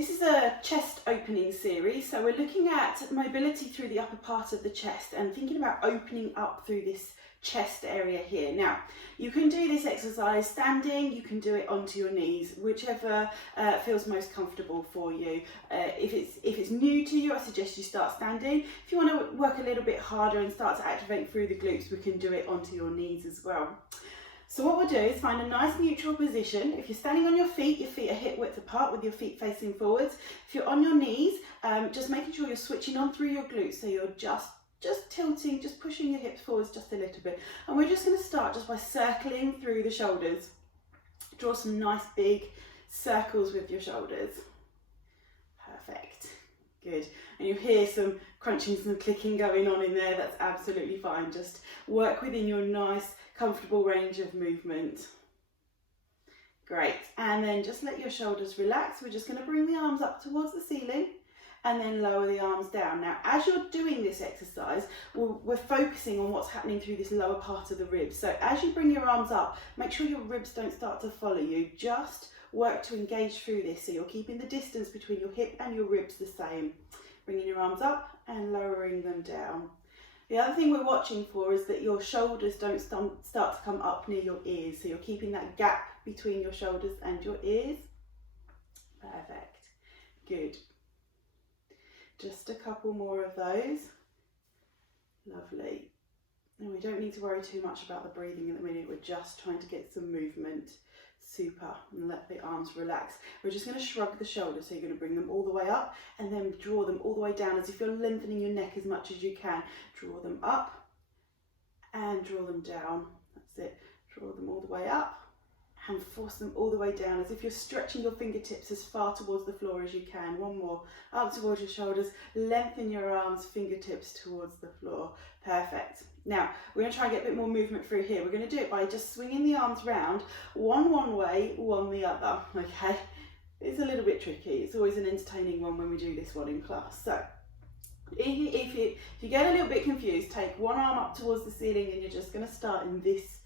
This is a chest opening series, so we're looking at mobility through the upper part of the chest and thinking about opening up through this chest area here. Now, you can do this exercise standing, you can do it onto your knees, whichever feels most comfortable for you. If it's new to you, I suggest you start standing. If you want to work a little bit harder and start to activate through the glutes, we can do it onto your knees as well. So what we'll do is find a nice neutral position. If you're standing on your feet are hip width apart with your feet facing forwards. If you're on your knees, just making sure you're switching on through your glutes, so you're just tilting, just pushing your hips forwards just a little bit. And we're just going to start just by circling through the shoulders. Draw some nice big circles with your shoulders. Perfect. Good. And you'll hear some crunching, some clicking going on in there. That's absolutely fine. Just work within your nice comfortable range of movement. Great. And then just let your shoulders relax. We're just going to bring the arms up towards the ceiling and then lower the arms down. Now, as you're doing this exercise, we're focusing on what's happening through this lower part of the ribs. So as you bring your arms up, make sure your ribs don't start to follow you. Just work to engage through this, so you're keeping the distance between your hip and your ribs the same. Bringing your arms up and lowering them down. The other thing we're watching for is that your shoulders don't start to come up near your ears, so you're keeping that gap between your shoulders and your ears. Perfect. Good. Just a couple more of those. Lovely. And we don't need to worry too much about the breathing at the minute, we're just trying to get some movement. Super. And let the arms relax. We're just going to shrug the shoulders, so you're going to bring them all the way up and then draw them all the way down as if you're lengthening your neck as much as you can. Draw them up and draw them down. That's it. Draw them all the way up and force them all the way down as if you're stretching your fingertips as far towards the floor as you can. One more. Up towards your shoulders. Lengthen your arms, fingertips towards the floor. Perfect. Now, we're going to try and get a bit more movement through here. We're going to do it by just swinging the arms round, one way, one the other, okay? It's a little bit tricky. It's always an entertaining one when we do this one in class. So, if you get a little bit confused, take one arm up towards the ceiling and you're just going to start in this,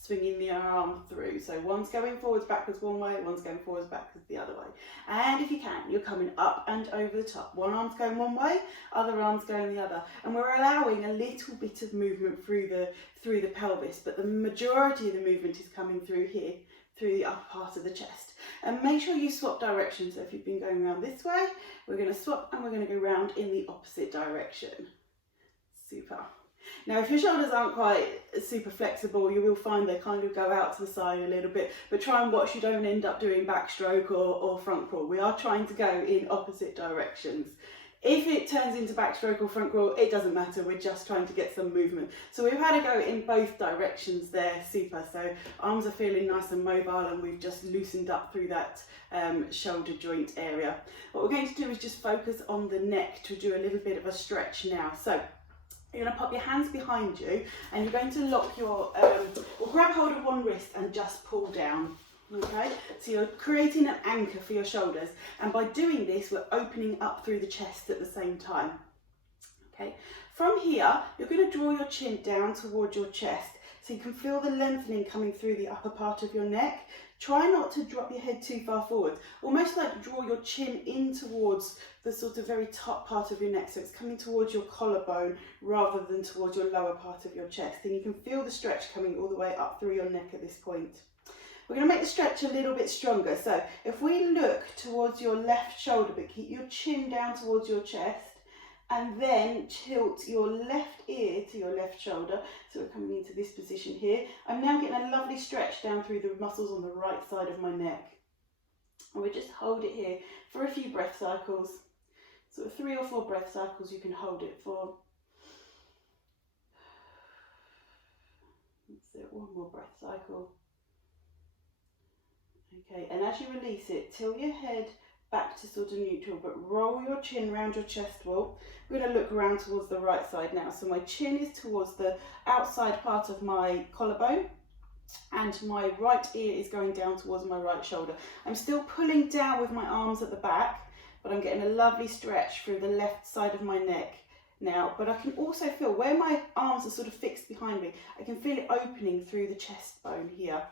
swinging the arm through. So one's going forwards, backwards one way, one's going forwards, backwards the other way. And if you can, you're coming up and over the top. One arm's going one way, other arm's going the other. And we're allowing a little bit of movement through the pelvis, but the majority of the movement is coming through here, through the upper part of the chest. And make sure you swap directions. So if you've been going around this way, we're going to swap and we're going to go round in the opposite direction. Super. Now, if your shoulders aren't quite super flexible, you will find they kind of go out to the side a little bit, but try and watch you don't end up doing backstroke or front crawl. We are trying to go in opposite directions. If it turns into backstroke or front crawl, it doesn't matter, we're just trying to get some movement. So we've had to go in both directions there, super. So arms are feeling nice and mobile and we've just loosened up through that shoulder joint area. What we're going to do is just focus on the neck to do a little bit of a stretch now. So you're going to pop your hands behind you and you're going to lock your, or grab hold of one wrist and just pull down. Okay, so you're creating an anchor for your shoulders, and by doing this we're opening up through the chest at the same time. Okay, from here you're going to draw your chin down towards your chest so you can feel the lengthening coming through the upper part of your neck. Try not to drop your head too far forward, almost like draw your chin in towards the sort of very top part of your neck, so it's coming towards your collarbone rather than towards your lower part of your chest, and you can feel the stretch coming all the way up through your neck at this point. We're going to make the stretch a little bit stronger, so if we look towards your left shoulder but keep your chin down towards your chest, and then tilt your left ear to your left shoulder, so we're coming into this position here. I'm now getting a lovely stretch down through the muscles on the right side of my neck. And we just hold it here for a few breath cycles. So 3 or 4 breath cycles you can hold it for. That's it, one more breath cycle. Okay, and as you release it, tilt your head back to sort of neutral, but roll your chin round your chest wall. We're going to look around towards the right side now. So my chin is towards the outside part of my collarbone and my right ear is going down towards my right shoulder. I'm still pulling down with my arms at the back, but I'm getting a lovely stretch through the left side of my neck now. But I can also feel where my arms are sort of fixed behind me, I can feel it opening through the chest bone here.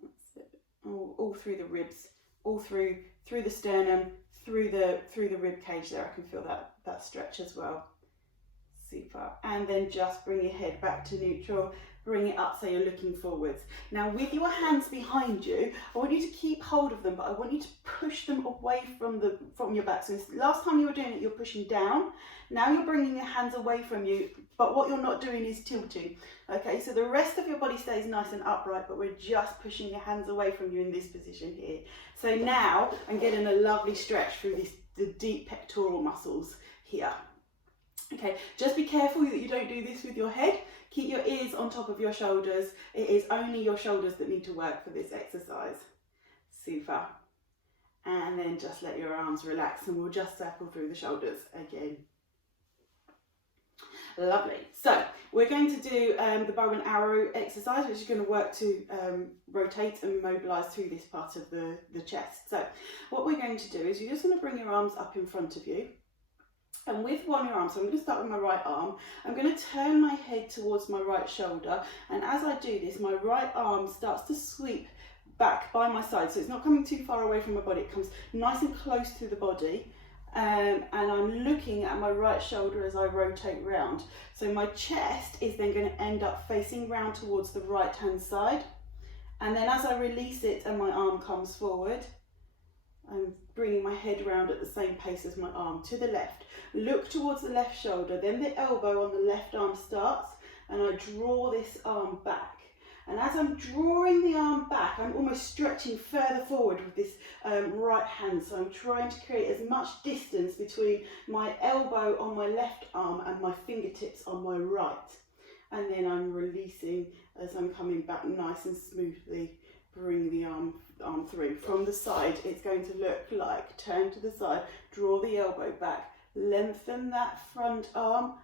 That's it. All through the ribs. all through the sternum, through the rib cage there. I can feel that stretch as well. Super. And then just bring your head back to neutral. Bring it up so you're looking forwards. Now with your hands behind you, I want you to keep hold of them, but I want you to push them away from your back. So last time you were doing it, you're pushing down. Now you're bringing your hands away from you, but what you're not doing is tilting. Okay, so the rest of your body stays nice and upright, but we're just pushing your hands away from you in this position here. So now I'm getting a lovely stretch through the deep pectoral muscles here. Okay, just be careful that you don't do this with your head. Keep your ears on top of your shoulders. It is only your shoulders that need to work for this exercise. Super. And then just let your arms relax and we'll just circle through the shoulders again. Lovely. So we're going to do the bow and arrow exercise, which is going to work to rotate and mobilise through this part of the chest. So what we're going to do is you're just going to bring your arms up in front of you. And with one arm, so I'm going to start with my right arm, I'm going to turn my head towards my right shoulder, and as I do this, my right arm starts to sweep back by my side, so it's not coming too far away from my body, it comes nice and close to the body, and I'm looking at my right shoulder as I rotate round. So my chest is then going to end up facing round towards the right hand side, and then as I release it and my arm comes forward, I'm bringing my head round at the same pace as my arm to the left. Look towards the left shoulder, then the elbow on the left arm starts, and I draw this arm back. And as I'm drawing the arm back, I'm almost stretching further forward with this right hand. So I'm trying to create as much distance between my elbow on my left arm and my fingertips on my right. And then I'm releasing as I'm coming back nice and smoothly. Bring the arm through. From the side, it's going to look like turn to the side, draw the elbow back, lengthen that front arm,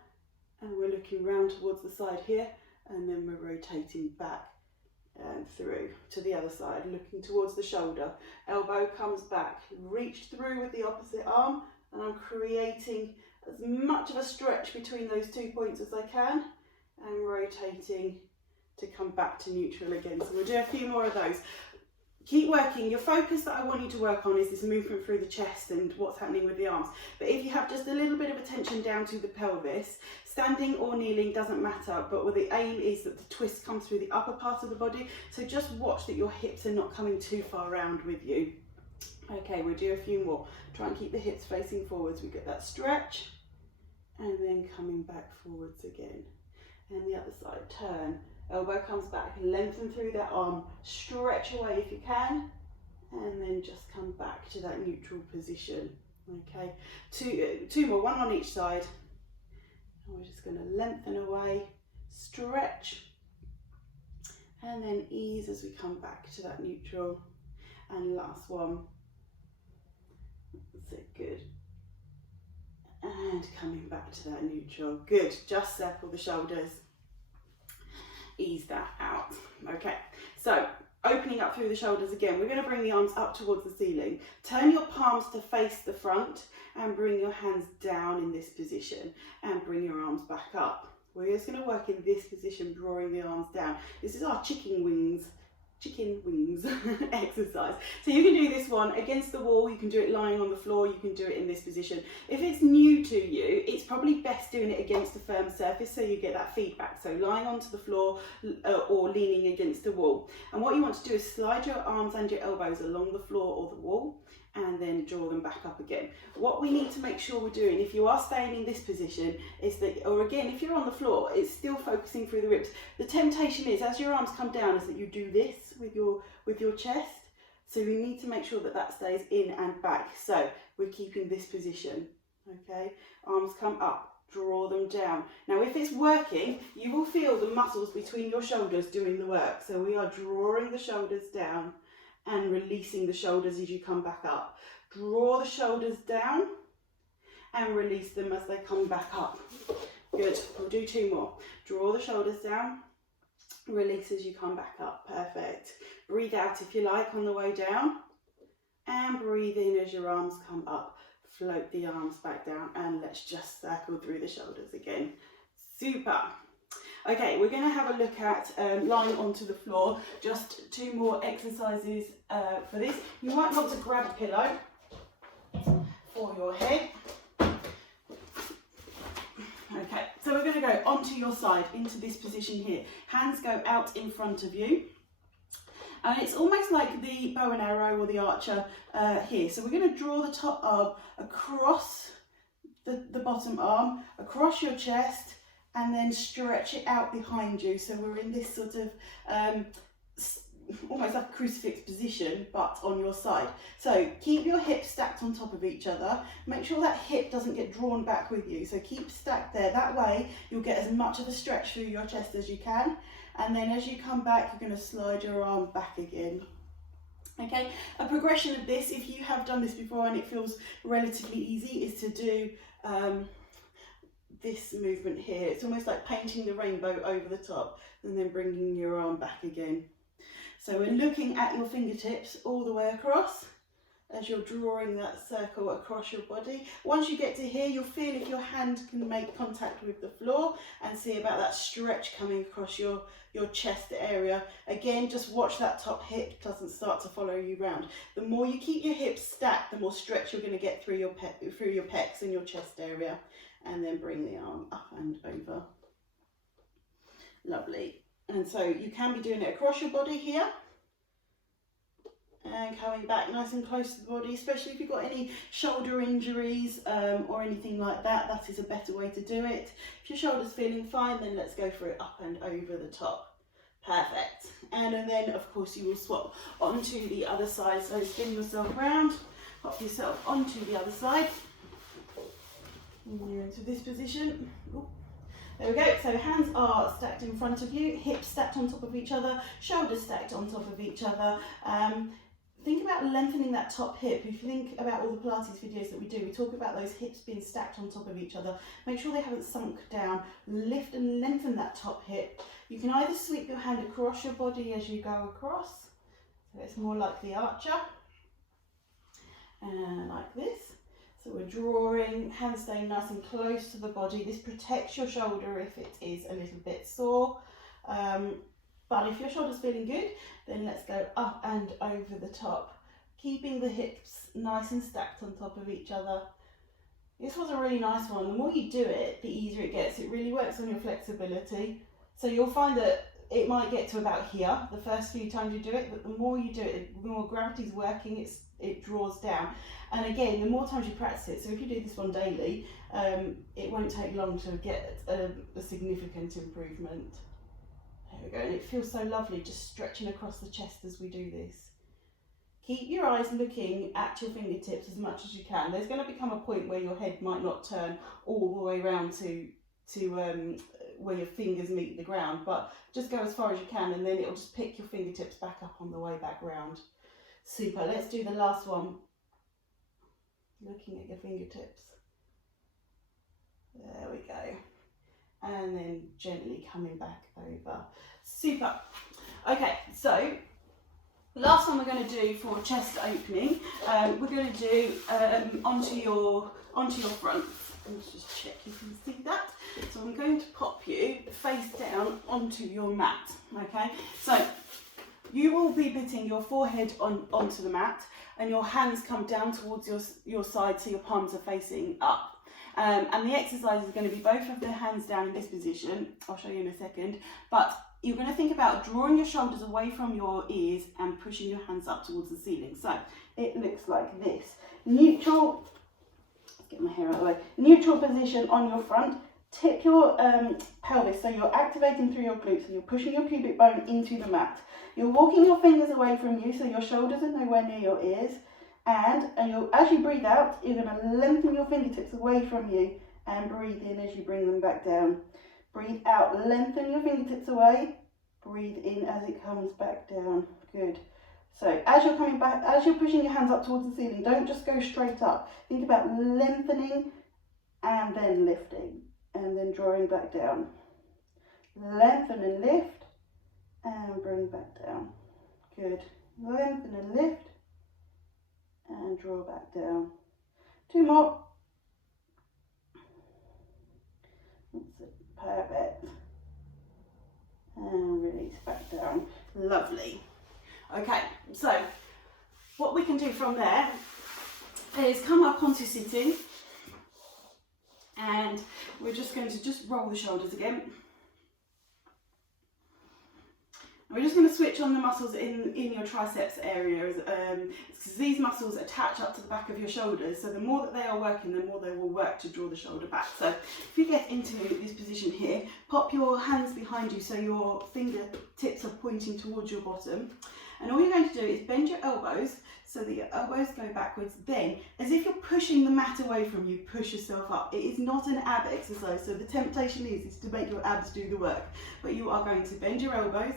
and we're looking round towards the side here, and then we're rotating back and through to the other side, looking towards the shoulder. Elbow comes back, reach through with the opposite arm, and I'm creating as much of a stretch between those 2 points as I can, and rotating to come back to neutral again. So we'll do a few more of those. Keep working. Your focus that I want you to work on is this movement through the chest and what's happening with the arms. But if you have just a little bit of attention down to the pelvis, standing or kneeling doesn't matter, but what the aim is that the twist comes through the upper part of the body. So just watch that your hips are not coming too far round with you. Okay, we'll do a few more. Try and keep the hips facing forwards. We get that stretch, and then coming back forwards again. And the other side, turn. Elbow comes back, lengthen through that arm, stretch away if you can, and then just come back to that neutral position. Okay, two more, one on each side. And we're just going to lengthen away, stretch, and then ease as we come back to that neutral. And last one. That's it, good. And coming back to that neutral. Good, just circle the shoulders. Ease that out. Okay, so opening up through the shoulders again, we're going to bring the arms up towards the ceiling. Turn your palms to face the front and bring your hands down in this position and bring your arms back up. We're just going to work in this position, drawing the arms down. This is our chicken wings exercise. So you can do this one against the wall, you can do it lying on the floor, you can do it in this position. If it's new to you, it's probably best doing it against a firm surface so you get that feedback. So lying onto the floor or leaning against the wall. And what you want to do is slide your arms and your elbows along the floor or the wall, and then draw them back up again. What we need to make sure we're doing, if you are staying in this position, is that, or again, if you're on the floor, it's still focusing through the ribs. The temptation is, as your arms come down, is that you do this with your chest. So we need to make sure that that stays in and back. So we're keeping this position, okay? Arms come up, draw them down. Now, if it's working, you will feel the muscles between your shoulders doing the work. So we are drawing the shoulders down and releasing the shoulders as you come back up. Draw the shoulders down and release them as they come back up. Good, we'll do two more. Draw the shoulders down, release as you come back up, perfect. Breathe out if you like on the way down, and breathe in as your arms come up. Float the arms back down, and let's just circle through the shoulders again. Super. Okay, we're going to have a look at lying onto the floor. Just 2 more exercises for this. You might want to grab a pillow for your head. Okay, so we're going to go onto your side, into this position here. Hands go out in front of you. And it's almost like the bow and arrow or the archer here. So we're going to draw the top arm across the bottom arm, across your chest, and then stretch it out behind you. So we're in this sort of almost like a crucifix position, but on your side. So keep your hips stacked on top of each other. Make sure that hip doesn't get drawn back with you. So keep stacked there. That way you'll get as much of a stretch through your chest as you can. And then as you come back, you're going to slide your arm back again. Okay, a progression of this, if you have done this before and it feels relatively easy, is to do this movement here. It's almost like painting the rainbow over the top and then bringing your arm back again. So we're looking at your fingertips all the way across as you're drawing that circle across your body. Once you get to here, you'll feel if your hand can make contact with the floor and see about that stretch coming across your chest area. Again, just watch that top hip doesn't start to follow you around. The more you keep your hips stacked, the more stretch you're going to get through your pecs and your chest area. And then bring the arm up and over. Lovely. And so you can be doing it across your body here. And coming back nice and close to the body, especially if you've got any shoulder injuries or anything like that, that is a better way to do it. If your shoulder's feeling fine, then let's go for it up and over the top. Perfect. And then, of course, you will swap onto the other side. So spin yourself round, hop yourself onto the other side. And you're into this position. Ooh. There we go, so hands are stacked in front of you, hips stacked on top of each other, shoulders stacked on top of each other. Think about lengthening that top hip. If you think about all the Pilates videos that we do, we talk about those hips being stacked on top of each other. Make sure they haven't sunk down. Lift and lengthen that top hip. You can either sweep your hand across your body as you go across, so it's more like the archer, and like this. So we're drawing, hands staying nice and close to the body. This protects your shoulder if it is a little bit sore. But if your shoulder's feeling good, then let's go up and over the top, keeping the hips nice and stacked on top of each other. This was a really nice one. The more you do it, the easier it gets. It really works on your flexibility. So you'll find that it might get to about here the first few times you do it, but the more you do it, the more gravity's working, it draws down. And again, the more times you practice it, so if you do this one daily, it won't take long to get a significant improvement. There we go, and it feels so lovely just stretching across the chest as we do this. Keep your eyes looking at your fingertips as much as you can. There's going to become a point where your head might not turn all the way around to where your fingers meet the ground, but just go as far as you can, and then it'll just pick your fingertips back up on the way back round. Super. Let's do the last one. Looking at your fingertips. There we go. And then gently coming back over. Super. Okay, so last one we're going to do for chest opening, we're going to do onto your front. Let's just check you can see that. So I'm going to pop you face down onto your mat. Okay, so you will be putting your forehead onto the mat, and your hands come down towards your side, so your palms are facing up. And the exercise is going to be both of the hands down in this position. I'll show you in a second. But you're going to think about drawing your shoulders away from your ears and pushing your hands up towards the ceiling. So it looks like this. Neutral, let's get my hair out of the way. Neutral position on your front. Tip your pelvis, so you're activating through your glutes and you're pushing your pubic bone into the mat. You're walking your fingers away from you, so your shoulders are nowhere near your ears. And as you breathe out, you're going to lengthen your fingertips away from you and breathe in as you bring them back down. Breathe out, lengthen your fingertips away. Breathe in as it comes back down. Good. So as you're coming back, as you're pushing your hands up towards the ceiling, don't just go straight up. Think about lengthening and then lifting and then drawing back down. Lengthen and lift and bring back down. Good. Lengthen and lift and draw back down. Two more. That's it. Perfect. and release back down. Lovely. Okay, so what we can do from there is come up onto sitting, and we're just going to just roll the shoulders again. We're just going to switch on the muscles in your triceps areas, because these muscles attach up to the back of your shoulders, so the more that they are working, the more they will work to draw the shoulder back. So if you get into this position here, pop your hands behind you so your fingertips are pointing towards your bottom, and all you're going to do is bend your elbows so that your elbows go backwards. Then, as if you're pushing the mat away from you, push yourself up. It is not an ab exercise, so the temptation is to make your abs do the work, but you are going to bend your elbows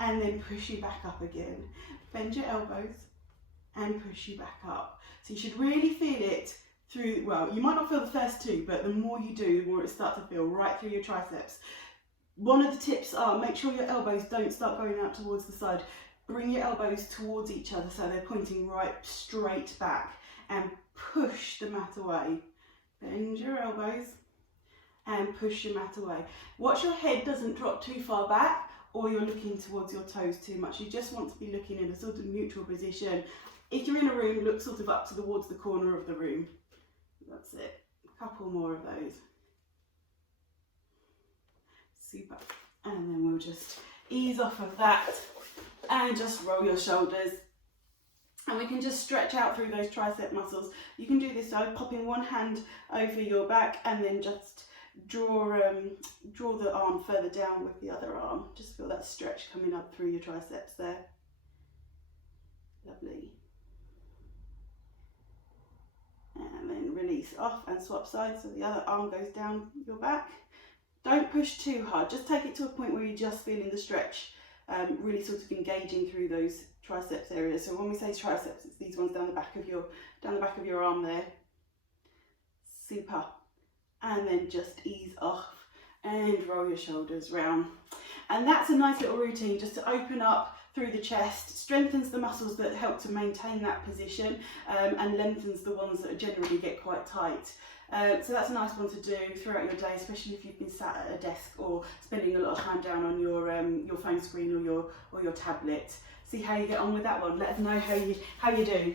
and then push you back up again. Bend your elbows and push you back up. So you should really feel it through, well, you might not feel the first two, but the more you do, the more it starts to feel right through your triceps. One of the tips are, make sure your elbows don't start going out towards the side. Bring your elbows towards each other so they're pointing right straight back, and push the mat away. Bend your elbows and push your mat away. Watch your head doesn't drop too far back, or you're looking towards your toes too much. You just want to be looking in a sort of neutral position. If you're in a room, look sort of up towards the corner of the room. That's it. A couple more of those. Super. And then we'll just ease off of that and just roll your shoulders. And we can just stretch out through those tricep muscles. You can do this by popping one hand over your back and then just draw the arm further down with the other arm. Just feel that stretch coming up through your triceps there. Lovely. And then release off and swap sides so the other arm goes down your back. Don't push too hard, just take it to a point where you're just feeling the stretch, really sort of engaging through those triceps areas. So when we say triceps, it's these ones down the back of your arm there. Super. And then just ease off and roll your shoulders round. And that's a nice little routine just to open up through the chest, strengthens the muscles that help to maintain that position, and lengthens the ones that generally get quite tight. So that's a nice one to do throughout your day, especially if you've been sat at a desk or spending a lot of time down on your phone screen or your tablet. See how you get on with that one. Let us know how you do.